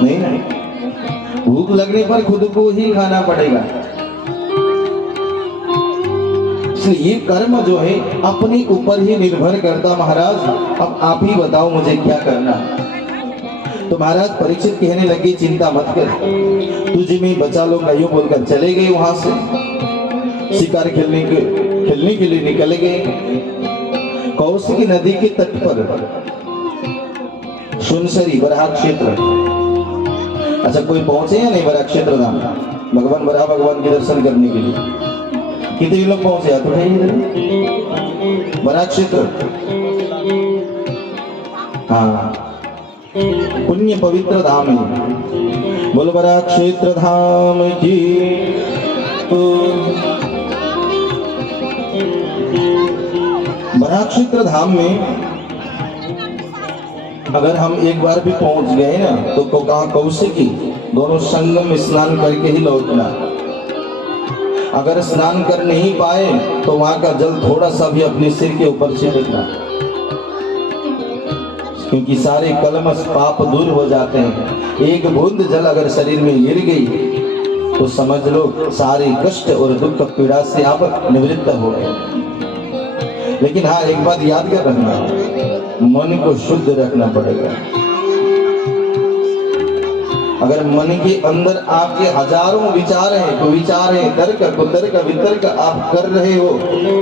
नहीं ना, भूख लगने पर खुद को ही खाना पड़ेगा। इसलिए ये कर्म जो है अपने ऊपर ही निर्भर करता। महाराज अब आप ही बताओ मुझे क्या करना। तो महाराज परीक्षित कहने लगे चिंता मत कर, तुझे मैं बचा लूंगा। यूं बोलकर चले गए वहां से, शिकार खेलने के लिए निकल गए। कौशिकी नदी के तट पर सुनसरी बराह क्षेत्र। अच्छा कोई पहुंचे या नहीं बराह क्षेत्र धाम? भगवान बराह भगवान के दर्शन करने के लिए कितने लोग पहुंचे? हाथ उठाइए। बराह क्षेत्र, हाँ पुण्य पवित्र धाम है। बोल बराह क्षेत्र धाम की। बराह क्षेत्र धाम में अगर हम एक बार भी पहुंच गए ना तो कहा कौशिकी दोनों संगम में स्नान करके ही लौटना। अगर स्नान कर नहीं पाए तो वहां का जल थोड़ा सा भी अपने सिर के ऊपर छिड़कना, क्योंकि सारे कलमश पाप दूर हो जाते हैं। एक बूंद जल अगर शरीर में गिर गई तो समझ लो सारे कष्ट और दुख पीड़ा से आप निवृत्त हो गए। लेकिन हाँ एक बात याद कर रखना, मन को शुद्ध रखना पड़ेगा। अगर मन के अंदर आपके हजारों विचार हैं, कुविचार हैं, तर्क कुतर्क वितर्क आप कर रहे हो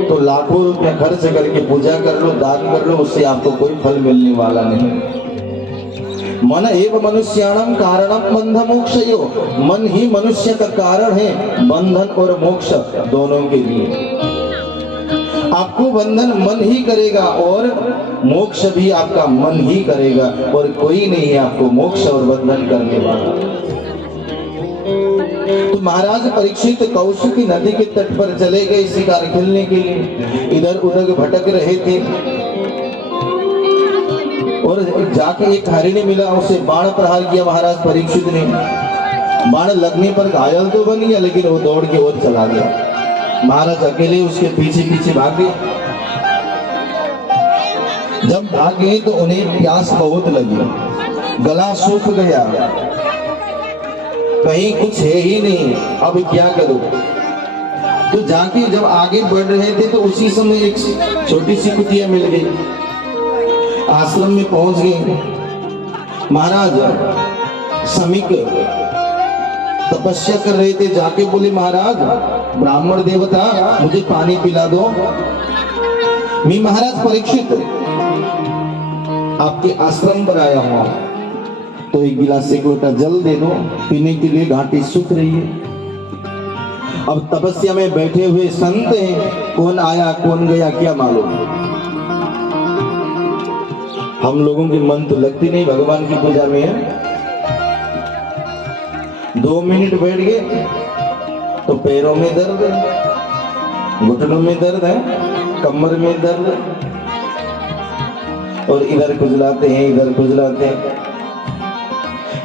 तो लाखों रुपया खर्च करके पूजा कर लो, दान कर लो, उससे आपको कोई फल मिलने वाला नहीं। मन एव मनुष्याणाम कारणम बंध मोक्षयो। मन ही मनुष्य का कारण है बंधन और मोक्ष दोनों के लिए। आपको बंधन मन ही करेगा और मोक्ष भी आपका मन ही करेगा, और कोई नहीं है आपको मोक्ष और बंधन करने वाला। तो महाराज परीक्षित कौशिकी नदी के तट पर चले गए शिकार खेलने के लिए। इधर उधर भटक रहे थे और जाके एक हरिणी मिला, उसे बाण प्रहार किया महाराज परीक्षित ने। बाण लगने पर घायल तो बन गया लेकिन वो दौड़ के और चला गया। महाराज अकेले उसके पीछे पीछे भागे। जब भागे तो उन्हें प्यास बहुत लगी, गला सूख गया, कहीं कुछ है ही नहीं, अब क्या करूं? तो जाके जब आगे बढ़ रहे थे तो उसी समय एक छोटी सी कुटिया मिल गई। आश्रम में पहुंच गए। महाराज समीक तपस्या कर रहे थे, जाके बोले महाराज ब्राह्मण देवता मुझे पानी पिला दो। मैं महाराज परीक्षित आपके आश्रम पर आया हूं, तो एक गिलास एक लोटा जल दे दो पीने के लिए, घाटी सूख रही है। अब तपस्या में बैठे हुए संत हैं, कौन आया कौन गया क्या मालूम। हम लोगों की मन तो लगती नहीं भगवान की पूजा में है। 2 मिनट बैठ गए तो पैरों में दर्द है, घुटनों में दर्द है, कमर में दर्द, और इधर खुजलाते हैं इधर खुजलाते हैं,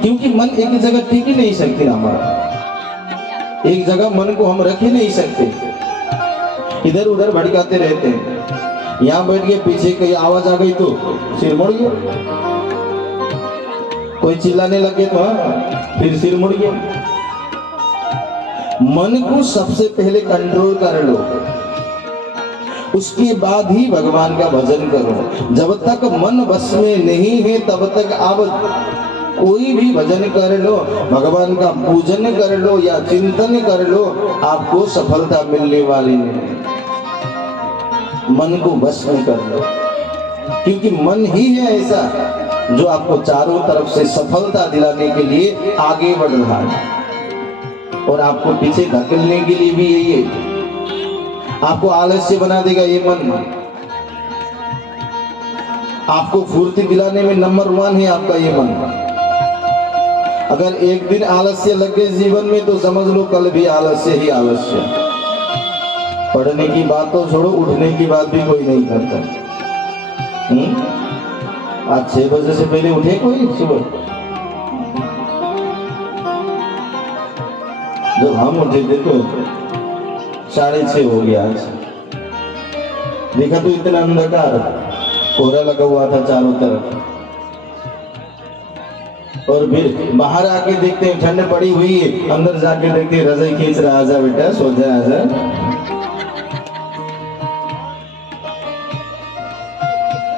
क्योंकि मन एक जगह टिक ही नहीं सकती ना। हमारा एक जगह मन को हम रख ही नहीं सकते, इधर उधर भटकाते रहते हैं। यहाँ बैठ के पीछे कहीं आवाज आ गई तो सिर मुड़ गया, कोई चिल्लाने लगे तो फिर सिर मुड़ गया। मन को सबसे पहले कंट्रोल कर लो, उसके बाद ही भगवान का भजन करो। जब तक मन बस में नहीं है तब तक आप कोई भी भजन कर लो, भगवान का पूजन कर लो या चिंतन कर लो, आपको सफलता मिलने वाली नहीं। मन को बस में कर लो, क्योंकि मन ही है ऐसा जो आपको चारों तरफ से सफलता दिलाने के लिए आगे बढ़ रहा है, और आपको पीछे धकेलने के लिए भी यही है। आपको आलस्य बना देगा ये मन, आपको फुर्ती दिलाने में नंबर 1 है आपका ये मन। अगर एक दिन आलस्य लग गए जीवन में तो समझ लो कल भी आलस्य ही आलस्य। पढ़ने की बात तो छोड़ो, उठने की बात भी कोई नहीं करता। आज 6 बजे से पहले उठे कोई सुबह? जब हम उठे थे तो 6:30 हो गया। आज देखा तो इतना अंधकार, कोहरा लगा हुआ था चारों तरफ। और फिर बाहर आके देखते हैं ठंड पड़ी हुई है, अंदर जाके देखते हैं रजाई खींच रहा, आजा बेटा सो जा आजा।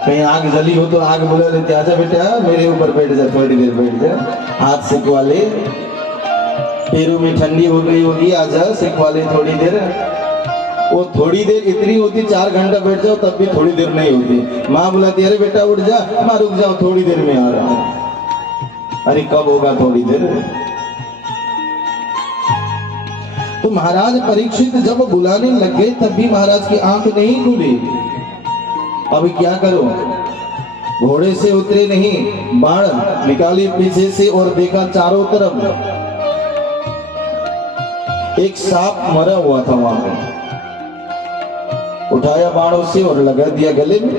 कहीं आग जली हो तो आग बुला लेते, आजा बेटा मेरे ऊपर बैठ जा, थोड़ी देर बैठ जा, हाथ सिकवा ले, पैरों में ठंडी हो गई होगी, आजा सिकवा ले थोड़ी देर। वो थोड़ी देर इतनी होती 4 घंटा बैठ जाओ तब भी थोड़ी देर नहीं होती। माँ बुलाती अरे बेटा उठ जा, माँ रुक जाओ थोड़ी देर में आ रहा हूं। अरे कब होगा थोड़ी देर। तो महाराज परीक्षित जब बुलाने लग गए तब भी महाराज की आंख नहीं खुली। अब क्या करो, घोड़े से उतरे नहीं, बाण निकाली पीछे से और देखा चारों तरफ एक सांप मरा हुआ था वहां पे। उठाया बाण उसे और लगा दिया गले में,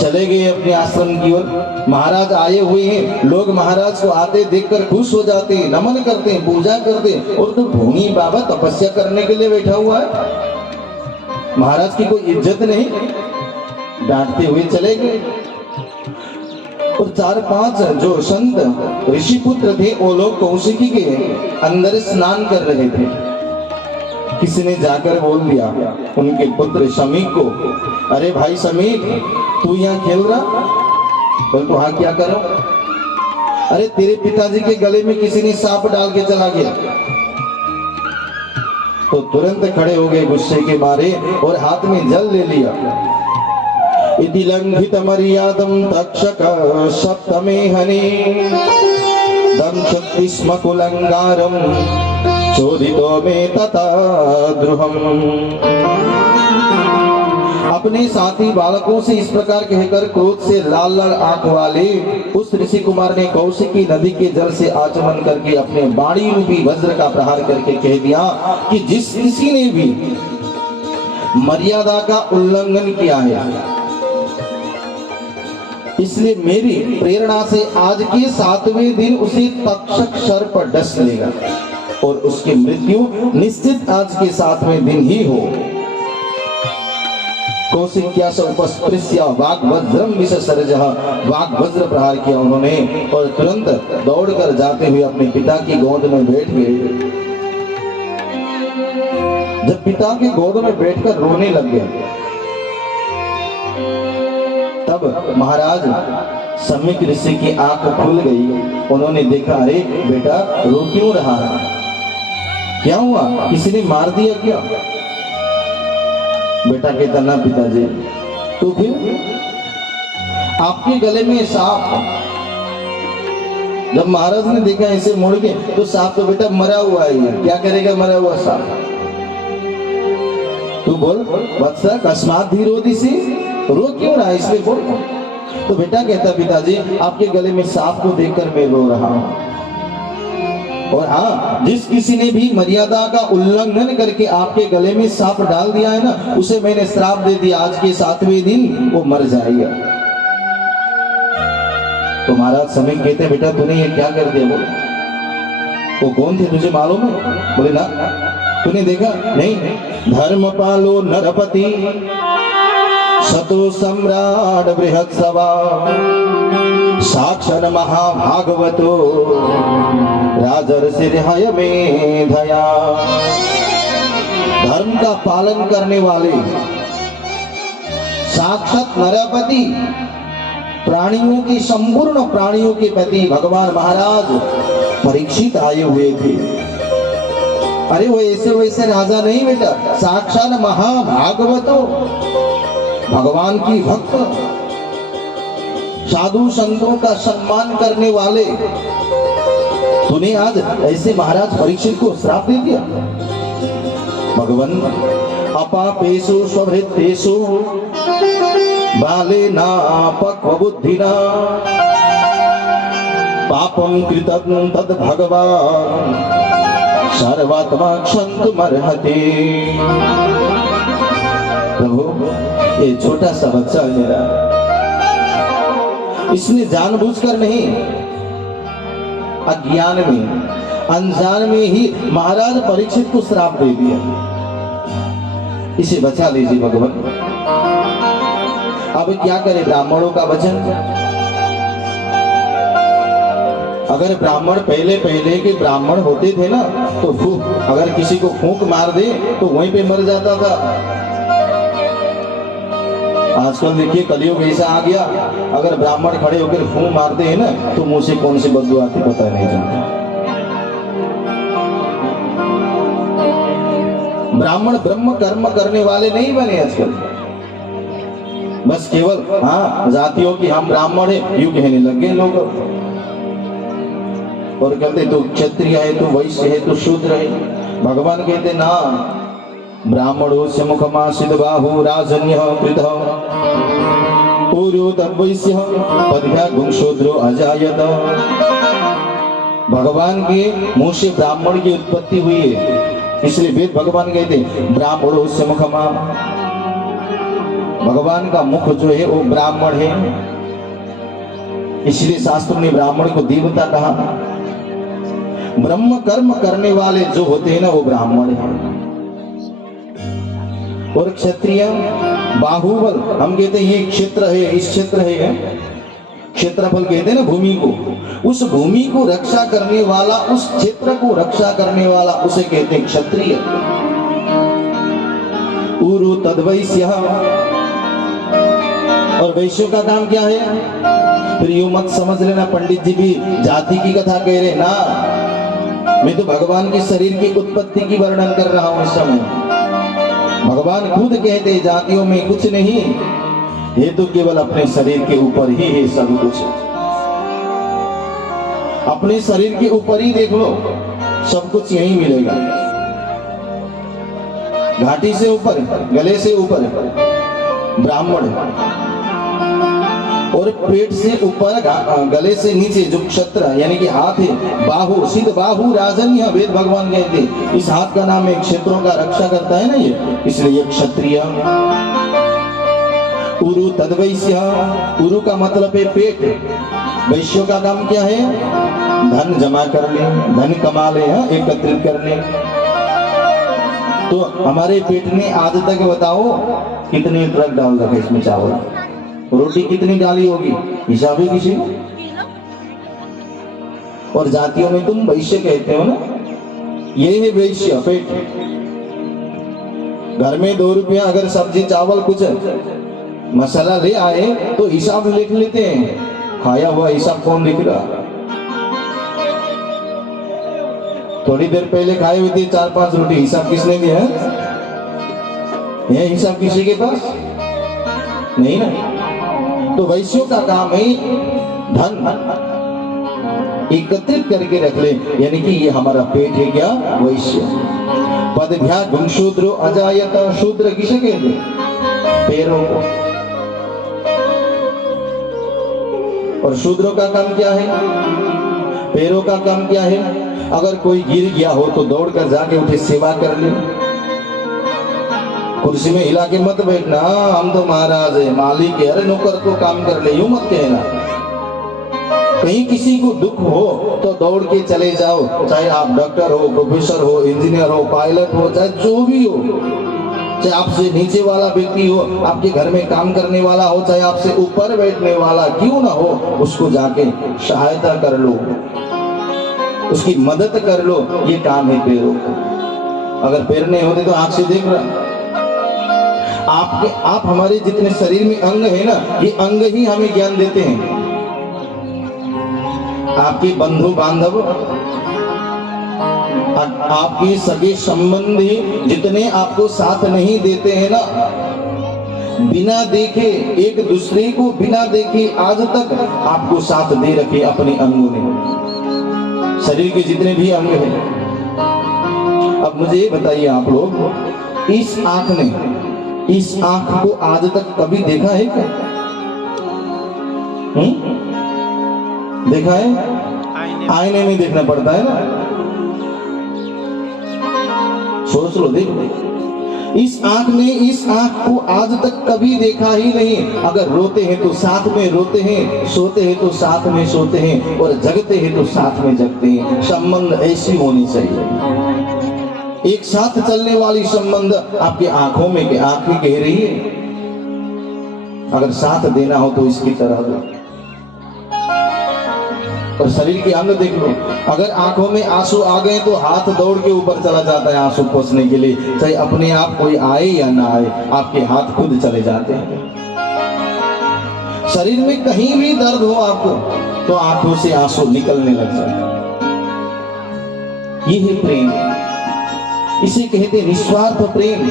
चले गए अपने आश्रम की ओर। महाराज आए हुए हैं, लोग महाराज को आते देखकर खुश हो जाते हैं, नमन करते हैं, पूजा करते हैं। और तो ढोंगी बाबा तपस्या करने के लिए बैठा हुआ है, महाराज की कोई इज्जत नहीं, डांटते हुए चले गए। और 4-5 जो संत ऋषि पुत्र थे वो लोग कौशिकी के अंदर स्नान कर रहे थे। किसी ने जाकर बोल दिया उनके पुत्र शमीक को, अरे भाई शमीक तू यहाँ खेल रहा? बोल तो हाँ क्या करो? अरे तेरे पिताजी के गले में किसी ने सांप डाल के चला गया। तो तुरंत खड़े हो गए गुस्से के मारे और हाथ में जल ले लिया। इति लंघित मर्यादं तक्षक सप्तमे हने दंशति स्म कुलंगारं चोदितो में तथा द्रुहम। अपने साथी बालकों से इस प्रकार कहकर क्रोध से लाल लाल आंख वाले उस ऋषि कुमार ने कौशिकी नदी के जल से आचमन करके अपने बाणी रूपी वज्र का प्रहार करके कह दिया कि जिस किसी ने भी मर्यादा का उल्लंघन किया है, इसलिए मेरी प्रेरणा से आज के 7वें दिन उसे तक्षक सर्प डस लेगा और उसकी मृत्यु निश्चित आज के 7वें दिन ही हो। कौशिक्या से उपस्पृश्य वाग वज्रम विससर्जः, वाग वज्र प्रहार किया उन्होंने और तुरंत दौड़कर जाते हुए अपने पिता की गोद में बैठ गए। जब पिता की गोद में बैठकर रोने लग गए तब महाराज शमीक ऋषि की आंख खुल गई। उन्होंने देखा, अरे बेटा रो क्यों रहा है, क्या हुआ, किसी ने मार दिया क्या? बेटा कहता ना पिताजी। तो फिर आपके गले में सांप। जब महाराज ने देखा ऐसे मुड़ के तो सांप तो बेटा मरा हुआ है, क्या करेगा मरा हुआ सांप? तू बोल वत्सा कस्मात धीरोधि से रो क्यों रहा है, इसलिए बोल। तो बेटा कहता पिताजी आपके गले में सांप को देखकर मैं रो रहा हूं। और हाँ, जिस किसी ने भी मर्यादा का उल्लंघन करके आपके गले में सांप डाल दिया है ना, उसे मैंने श्राप दे दिया, आज के 7वें दिन वो मर जाएगा। तो महाराज शमीक कहते हैं बेटा तूने ये क्या कर दिया? बोले वो कौन थे तुझे मालूम है? बोले ना तूने देखा नहीं? धर्मपालो नरपति शत्रु सम्राट बृहत्सभा साक्षर महाभागवतो राजर्षि में धया। धर्म का पालन करने वाले साक्षात नरपति, प्राणियों की संपूर्ण प्राणियों के पति भगवान महाराज परीक्षित आए हुए थे। अरे वो ऐसे वैसे राजा नहीं बेटा, साक्षात महाभागवतो, भगवान की भक्त, साधु संतों का सम्मान करने वाले। तूने आज ऐसे महाराज परीक्षित को श्राप दे दिया। भगवान अपापेषु स्वभृतेषु बालेना पक्वबुद्धिना पापं कृतं तद् भगवान् सर्वात्मा क्षन्तुमर्हति। प्रभु ये छोटा सा बच्चा है मेरा, इसने जानबूझकर नहीं, अज्ञान में अनजान में ही महाराज परीक्षित को श्राप दे दिया। इसे बचा लीजिए भगवान। अब क्या करे ब्राह्मणों का वचन, अगर ब्राह्मण पहले पहले के ब्राह्मण होते थे ना, तो अगर किसी को फूंक मार दे तो वहीं पे मर जाता था। आजकल देखिए कलयुग ऐसा आ गया, अगर ब्राह्मण खड़े होकर फूंक मारते हैं ना, तो मुंह से कौन सी बदबू आती पता नहीं चलता। ब्राह्मण ब्रह्म कर्म करने वाले नहीं बने आजकल, बस केवल हाँ जातियों की हम ब्राह्मण है यूं कहने लगे लोग, और कहते तो क्षत्रिय है, तो वैश्य है, तो शूद्र है। भगवान कहते ना, ब्राह्मणो से मुखमासिद बाहु राजन्य कृत पूर्व वैश्य पदभ्या गुंशूद्रो अजायत। भगवान के मुंह से ब्राह्मण की उत्पत्ति हुई है, इसलिए वेद भगवान कहते ब्राह्मणों से मुखमा, भगवान का मुख जो है वो ब्राह्मण है, इसलिए शास्त्र ने ब्राह्मण को देवता कहा। ब्रह्म कर्म करने वाले जो होते हैं ना वो ब्राह्मण है। और क्षत्रिय बाहुबल, हम कहते हैं ये क्षेत्र है, इस क्षेत्र है, क्षेत्रफल कहते हैं ना भूमि को, उस भूमि को रक्षा करने वाला, उस क्षेत्र को रक्षा करने वाला, उसे कहते हैं क्षत्रिय। उरु तद्वैश्य, और वैश्य का काम क्या है? फिर यूं मत समझ लेना पंडित जी भी जाति की कथा कह रहे ना, मैं तो भगवान के शरीर की उत्पत्ति की वर्णन कर रहा हूं इस समय। भगवान खुद कहते जातियों में कुछ नहीं, ये तो केवल अपने शरीर के ऊपर ही है सब कुछ। अपने शरीर के ऊपर ही देख लो, सब कुछ यही मिलेगा। घाटी से ऊपर, गले से ऊपर ब्राह्मण, और पेट से ऊपर गले से नीचे जो क्षत्र यानी कि हाथ है, बाहु सिद्ध बाहु राजन्य, वेद भगवान कहते इस हाथ का नाम है, क्षेत्रों का रक्षा करता है ना ये, इसलिए क्षत्रिय। उरु तद्वैश्य, उरु का मतलब है पेट। वैश्यों का काम क्या है? धन जमा कर ले, धन कमा ले, एकत्रित कर ले। तो हमारे पेट ने आज तक बताओ कितने ट्रक डाल रखे इसमें चावल, रोटी कितनी डाली होगी, हिसाब है किसी को? और जातियों में तुम वैश्य कहते हो ना, ये है वैश्य पेट। घर में 2 रुपया अगर सब्जी चावल कुछ मसाला ले आए तो हिसाब लिख लेते हैं, खाया हुआ हिसाब कौन लिख रहा? थोड़ी देर पहले खाई हुई थी 4-5 रोटी, हिसाब किसने दिया? यह हिसाब किसी के पास नहीं ना। तो वैश्यों का काम है धन एकत्रित करके रख ले, यानी कि ये हमारा पेट है क्या? वैश्य। पदभ्या गुंशूद्रो अजायत, शूद्र किसे कहते? पैरों को। और शूद्रों का काम क्या है? पैरों का काम क्या है? अगर कोई गिर गया हो तो दौड़कर जाके उठे सेवा कर ले। कुर्सी में हिला के मत बैठना, हम तो महाराज है, मालिक है, अरे नौकर तो काम कर ले, यूं मत कहना। कहीं किसी को दुख हो तो दौड़ के चले जाओ, चाहे आप डॉक्टर हो, प्रोफेसर हो, इंजीनियर हो, पायलट हो, चाहे जो भी हो, चाहे आपसे नीचे वाला व्यक्ति हो, आपके घर में काम करने वाला हो, चाहे आपसे ऊपर बैठने वाला क्यों ना हो, उसको जाके सहायता कर लो, उसकी मदद कर लो। ये काम है पैरों का। अगर पैर नहीं होते तो आंख से देख रहा, आप हमारे जितने शरीर में अंग है ना, ये अंग ही हमें ज्ञान देते हैं। आपके बंधु बांधव, आपके सगे संबंधी जितने आपको साथ नहीं देते हैं ना, बिना देखे, एक दूसरे को बिना देखे आज तक आपको साथ दे रखे अपने अंगों ने, शरीर के जितने भी अंग हैं। अब मुझे ये बताइए आप लोग, इस आंख ने, इस आंख को आज तक कभी देखा है क्या? देखा है? आईने में देखना पड़ता है ना, सोच लो, देखो। इस आंख ने इस आंख को आज तक कभी देखा ही नहीं। अगर रोते हैं तो साथ में रोते हैं, सोते हैं तो साथ में सोते हैं, और जगते हैं तो साथ में जगते हैं। संबंध ऐसी होनी चाहिए, एक साथ चलने वाली संबंध आपकी आंखों में, आंखें कह रही है, अगर साथ देना हो तो इसकी तरह दो। और शरीर के अंग देख लो, अगर आंखों में आंसू आ गए तो हाथ दौड़ के ऊपर चला जाता है आंसू पोंछने के लिए, चाहे अपने आप कोई आए या ना आए, आपके हाथ खुद चले जाते हैं। शरीर में कहीं भी दर्द हो आपको तो आंखों से आंसू निकलने लग जाते हैं। ये है प्रेम, इसे कहते निस्वार्थ प्रेम।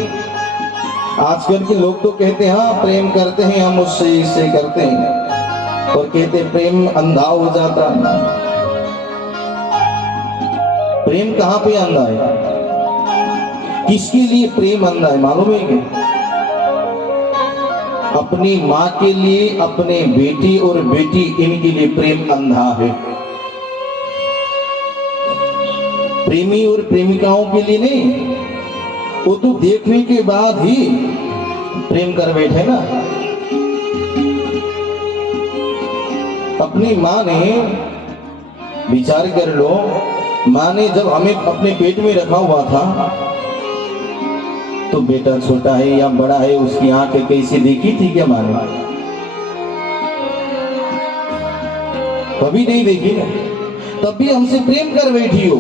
आजकल के लोग तो कहते हैं हाँ प्रेम करते हैं हम, उससे इससे करते हैं, और कहते प्रेम अंधा हो जाता। प्रेम कहां पे अंधा है? किसके लिए प्रेम अंधा है मालूम है क्या? अपनी माँ के लिए, अपने बेटी और बेटी इनके लिए प्रेम अंधा है। प्रेमी और प्रेमिकाओं के लिए नहीं, वो तो देखने के बाद ही प्रेम कर बैठे ना। अपनी माँ ने, विचार कर लो, माँ ने जब हमें अपने पेट में रखा हुआ था तो बेटा छोटा है या बड़ा है उसकी आंखें कैसी देखी थी क्या माँ ने? कभी नहीं देखी ना। तब भी हमसे प्रेम कर बैठी हो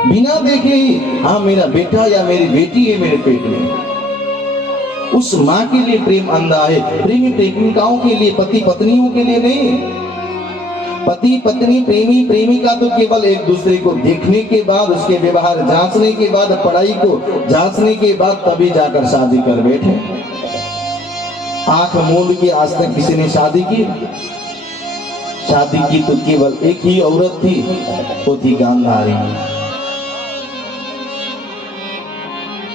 बिना देखे ही, हाँ मेरा बेटा या मेरी बेटी है मेरे पेट में। उस माँ के लिए प्रेम अंधा है। प्रेमी प्रेमिकाओं के लिए, पति पत्नियों के लिए नहीं। पति पत्नी प्रेमी प्रेमिका तो केवल एक दूसरे को देखने के बाद, उसके व्यवहार जांचने के बाद, पढ़ाई को जांचने के बाद तभी जाकर शादी कर बैठे। आंख मूंद के आज तक किसी ने शादी की? शादी की तो केवल एक ही औरत थी, वो थी गांधारी।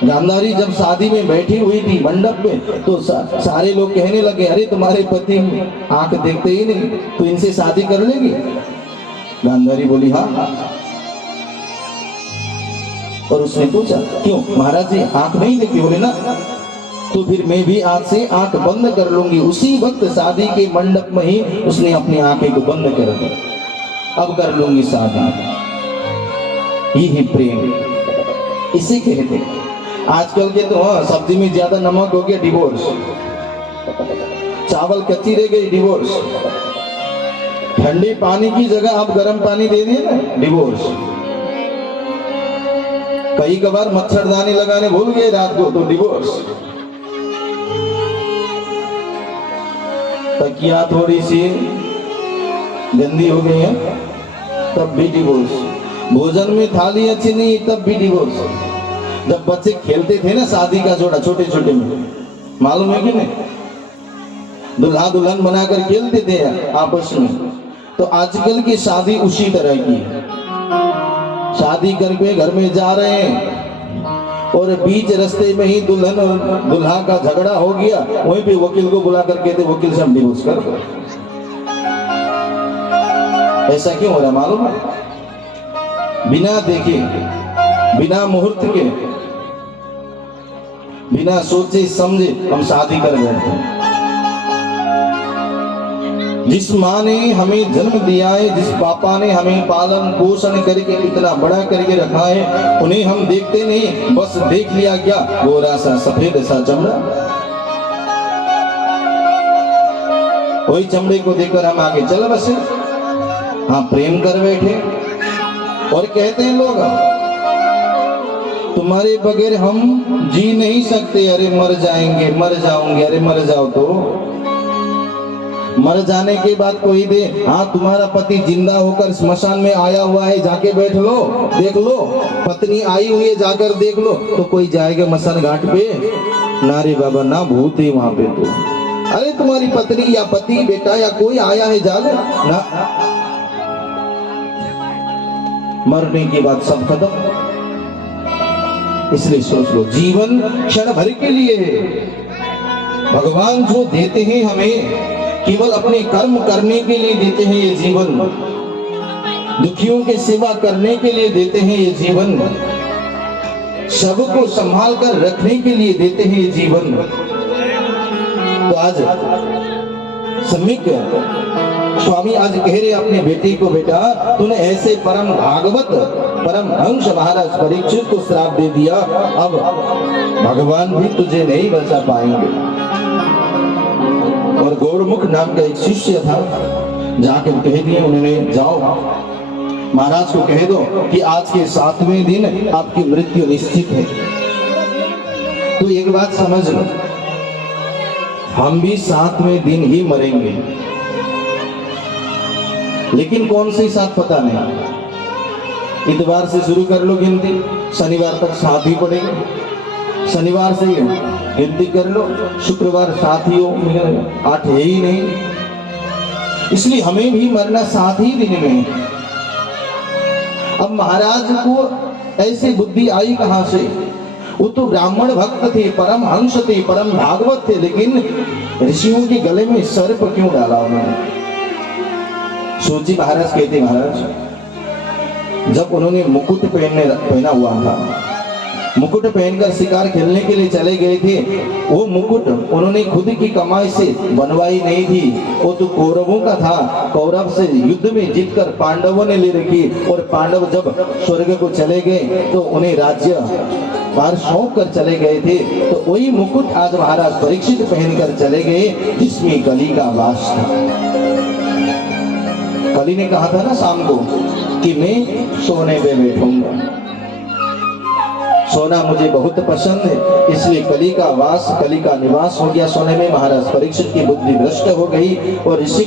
गांधारी जब शादी में बैठी हुई थी मंडप में तो सारे लोग कहने लगे अरे तुम्हारे पति आंख देखते ही नहीं, तो इनसे शादी कर लेगी? गांधारी बोली हाँ। और उसने पूछा क्यों महाराज जी आंख नहीं देखती? बोले ना, तो फिर मैं भी आज से आंख बंद कर लूंगी। उसी वक्त शादी के मंडप में ही उसने अपनी आंखें को बंद कर दी, अब कर लूंगी शादी। ये है प्रेम, इसे कहते हैं। आजकल के तो सब्जी में ज्यादा नमक हो गया डिवोर्स, चावल कच्ची रह गई डिवोर्स, ठंडे पानी की जगह आप गर्म पानी दे दिए ना डिवोर्स। कई कबार मच्छरदानी लगाने भूल गए रात को तो डिवोर्स। तकिया थोड़ी सी गंदी हो गई है तब भी डिवोर्स। भोजन में थाली अच्छी नहीं तब भी डिवोर्स। जब बच्चे खेलते थे ना शादी का जोड़ा छोटे छोटे में, मालूम है कि नहीं, दुल्हा दुल्हन बनाकर खेलते थे आपस में, तो आजकल की शादी उसी तरह की है। शादी करके घर में जा रहे हैं और बीच रास्ते में ही दुल्हन और दुल्हा का झगड़ा हो गया, वहीं पे वकील को बुला कर कहते वकील साहब डिवोर्स कर दो। ऐसा क्यों हो रहा मालूम है? बिना देखे, बिना मुहूर्त के, बिना सोचे समझे हम शादी कर बैठते हैं। जिस माँ ने हमें जन्म दिया है, जिस पापा ने हमें पालन पोषण करके इतना बड़ा करके रखा है, उन्हें हम देखते नहीं, बस देख लिया क्या गोरा सा सफेद सा चमड़ा, वही चमड़े को देखकर हम आगे चल बसे। हाँ प्रेम कर बैठे और कहते हैं लोग तुम्हारे बगैर हम जी नहीं सकते, अरे मर जाएंगे, मर जाऊंगे, अरे मर जाओ तो मर जाने के बाद कोई दे हाँ तुम्हारा पति जिंदा होकर स्मशान में आया हुआ है, जाके बैठ लो, देख लो, पत्नी आई हुई है जाकर देख लो, तो कोई जाएगा मसान घाट पे? नारे बाबा ना, भूत है वहां पे। तो अरे तुम्हारी पत्नी या पति बेटा या कोई आया है जा ले ना, मरने के बाद सब खत्म। इसलिए सोच लो जीवन क्षण भर के लिए है। भगवान जो देते हैं हमें केवल अपने कर्म करने के लिए देते हैं ये जीवन, दुखियों की सेवा करने के लिए देते हैं ये जीवन, सबको संभाल कर रखने के लिए देते हैं ये जीवन। तो आज सम्यक स्वामी आज कह रहे अपने बेटे को, बेटा तूने ऐसे परम भागवत परम हंस महाराज परीक्षित को श्राप दे दिया, अब भगवान भी तुझे नहीं बचा पाएंगे। और गौरमुख नाम का एक शिष्य था, जाकर कह दिए उन्होंने, जाओ महाराज को कह दो कि आज के 7वें दिन आपकी मृत्यु निश्चित है। तो एक बात समझ लो, हम भी 7वें दिन ही मरेंगे, लेकिन कौन सी 7 पता नहीं। इतवार से शुरू कर लो गिनती, शनिवार तक 7 ही पड़ेंगे। शनिवार से गिनती कर लो, शुक्रवार 7 ही हो, 8 है ही नहीं। इसलिए हमें भी मरना 7 ही दिन में। अब महाराज को ऐसे बुद्धि आई कहां से? वो तो ब्राह्मण भक्त थे, परम हंस थे, परम भागवत थे, लेकिन ऋषियों के गले में सर्प क्यों डाला उन्होंने? सोची महाराज कहते, महाराज जब उन्होंने मुकुट पहना हुआ था, मुकुट पहनकर शिकार खेलने के लिए चले गए थे, वो मुकुट उन्होंने खुद की कमाई से बनवाई नहीं थी, वो तो कौरवों का था। कौरव से युद्ध में जीतकर पांडवों ने ले रखी, और पांडव जब स्वर्ग को चले गए तो उन्हें राज्य बाहर सौंप कर चले गए थे। तो वही मुकुट आज महाराज परीक्षित पहनकर चले गए, जिसमें कली का वास था। कली ने कहा था ना शाम को कि मैं सोने पे बैठूंगा, सोना मुझे बहुत पसंद है, इसलिए कली का वास, कली का निवास हो गया सोने में। महाराज परीक्षित की बुद्धि भ्रष्ट हो गई और ऋषि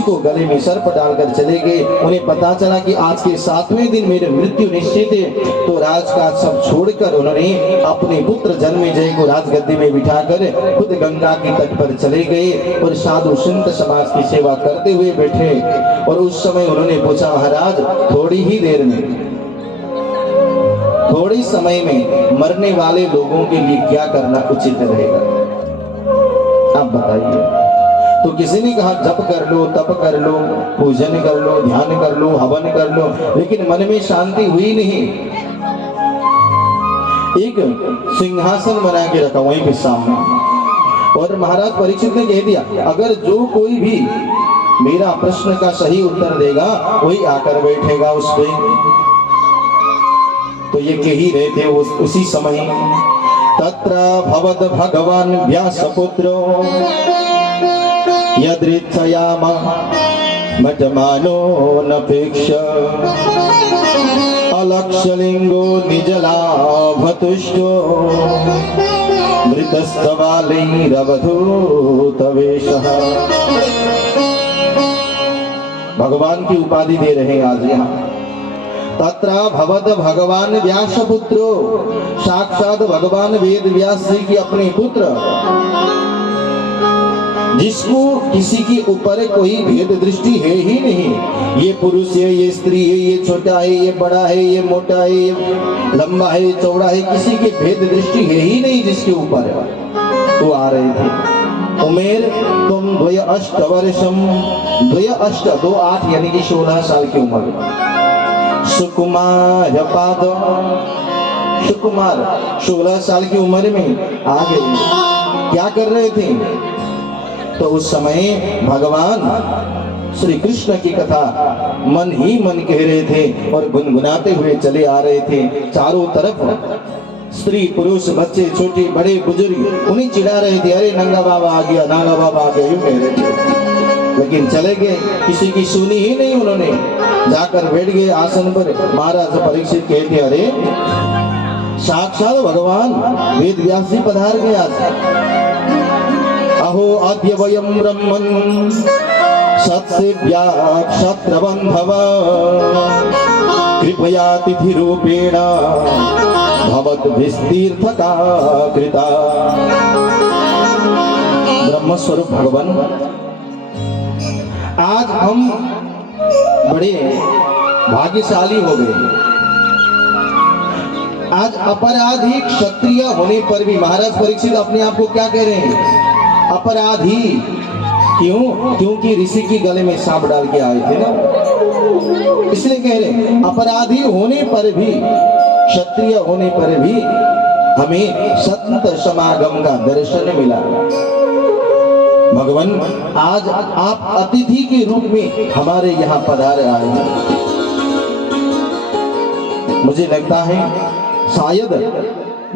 को गले में सर्प डालकर चले गए। उन्हें पता चला कि आज के 7वें दिन मेरी मृत्यु निश्चित है। तो राजकाज सब छोड़कर उन्होंने अपने पुत्र जन्मेजय को राजगद्दी में बिठाकर खुद गंगा के तट पर चले गए और साधु संत समाज की सेवा करते हुए बैठे। और उस समय उन्होंने पूछा, महाराज थोड़ी ही देर में, थोड़ी समय में मरने वाले लोगों के लिए क्या करना उचित रहेगा, आप बताइए। तो किसी ने कहा जप कर लो, तप कर लो, पूजन कर लो, ध्यान कर लो, हवन कर लो, लेकिन मन में शांति हुई नहीं। एक सिंहासन बना के रखा वहीं के सामने, और महाराज परीक्षित ने कह दिया, अगर जो कोई भी मेरा प्रश्न का सही उत्तर देगा वही आकर बैठेगा उस पे। तो ये कह ही रहे थे उसी समय, तत्र भवद भगवान व्यासपुत्रो यदृच्छयाम मठमानो नपेक्ष अलक्षलिंगो निजलाभतुष्टो मृतस्तवालैरवधूतवेशः। भगवान की उपाधि दे रहे हैं आज यहाँ। तत्र भवद भगवान व्यासपुत्रो, साक्षात भगवान वेद व्यास जी की अपने पुत्र, जिसको किसी के ऊपर कोई भेद दृष्टि है ही नहीं। ये पुरुष है, ये स्त्री है, ये छोटा है, ये बड़ा है, ये मोटा है, ये लंबा है, ये चौड़ा है, किसी की भेद दृष्टि है ही नहीं जिसके ऊपर। वो आ रहे थे। उमेर तुम 2 वर्षम, 2 8 यानी कि 16 साल की उम्र। सुकुमार पाद, सुकुमार 16 साल की उम्र में आ गए। क्या कर रहे थे? तो उस समय भगवान श्री कृष्ण की कथा मन ही मन कह रहे थे और गुनगुनाते हुए चले आ रहे थे। चारों तरफ स्त्री पुरुष बच्चे छोटे बड़े बुजुर्ग उन्हें चिढ़ा रहे थे, अरे नंगा बाबा आ गया, नागा बाबा आ गया, यूं कह रहे थे। लेकिन चले गए, किसी की सुनी ही नहीं। उन्होंने जाकर बैठ गए आसन पर। महाराज परीक्षित कहते, अरे साक्षात भगवान वेद व्यास जी पधार गए आज। अहो अद्य वयम ब्रह्मन् सत्सेव्याक्षत्रबन्धव कृपया तिथि रूपेण भवद्भिस्तीर्थका कृता। ब्रह्म स्वरूप भगवान, आज हम बड़े भाग्यशाली हो गए। आज अपराधी क्षत्रिय होने पर भी महाराज परीक्षित अपने आप को क्या कह रहे हैं? अपराधी। क्यों? क्योंकि ऋषि के गले में सांप डाल के आए थे ना, इसलिए कह रहे हैं अपराधी होने पर भी, क्षत्रिय होने पर भी हमें संत समागम का दर्शन मिला। भगवान आज आप अतिथि के रूप में हमारे यहाँ पधारे आए हैं। मुझे लगता है शायद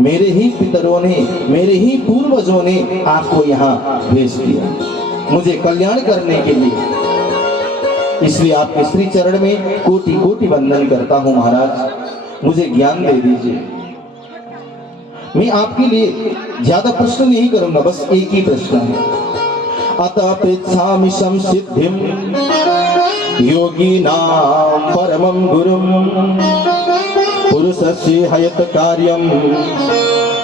मेरे ही पितरों ने, मेरे ही पूर्वजों ने आपको यहाँ भेज दिया मुझे कल्याण करने के लिए। इसलिए आपके श्री चरण में कोटि कोटि वंदन करता हूं महाराज, मुझे ज्ञान दे दीजिए। मैं आपके लिए ज्यादा प्रश्न नहीं करूंगा, बस एक ही प्रश्न है। अतः पृच्छामि संसिद्धिं योगिनां परमं गुरुं पुरुषस्य हयत कार्यं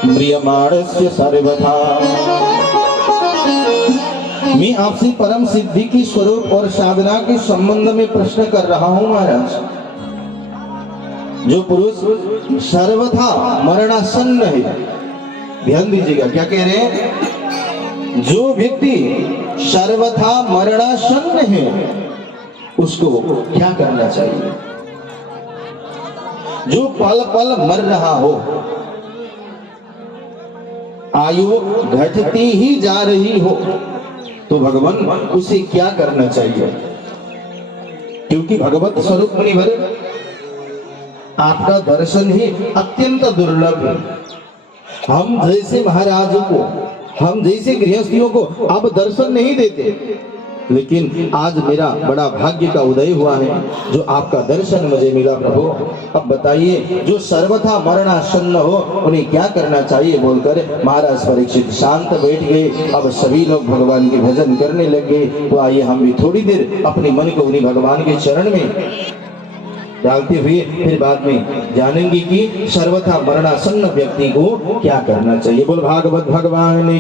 म्रियमाणस्य सर्वथा। मैं आपसे परम सिद्धि की स्वरूप और साधना के संबंध में प्रश्न कर रहा हूं महाराज। जो पुरुष सर्वथा मरणासन्न है, ध्यान दीजिएगा क्या कह रहे हैं, जो व्यक्ति सर्वथा मरणासन्न है उसको क्या करना चाहिए। जो पल पल मर रहा हो, आयु घटती ही जा रही हो, तो भगवान उसे क्या करना चाहिए। क्योंकि भगवत स्वरूप मुनिवर आपका दर्शन ही अत्यंत दुर्लभ है। हम जैसे महाराजों को, हम जैसे गृहस्थियों को आप दर्शन नहीं देते, लेकिन आज मेरा बड़ा भाग्य का उदय हुआ है जो आपका दर्शन मुझे मिला प्रभु। अब बताइए, जो सर्वथा मरणासन्न हो उन्हें क्या करना चाहिए बोलकर महाराज परीक्षित शांत बैठ गए। अब सभी लोग भगवान के भजन करने लगे। तो आइए हम भी थोड़ी देर अपने मन को उन्हीं भगवान के चरण में डालते हुए फिर बाद में जानेंगे कि सर्वथा मरणासन्न व्यक्ति को क्या करना चाहिए। बोल भागवत भगवान।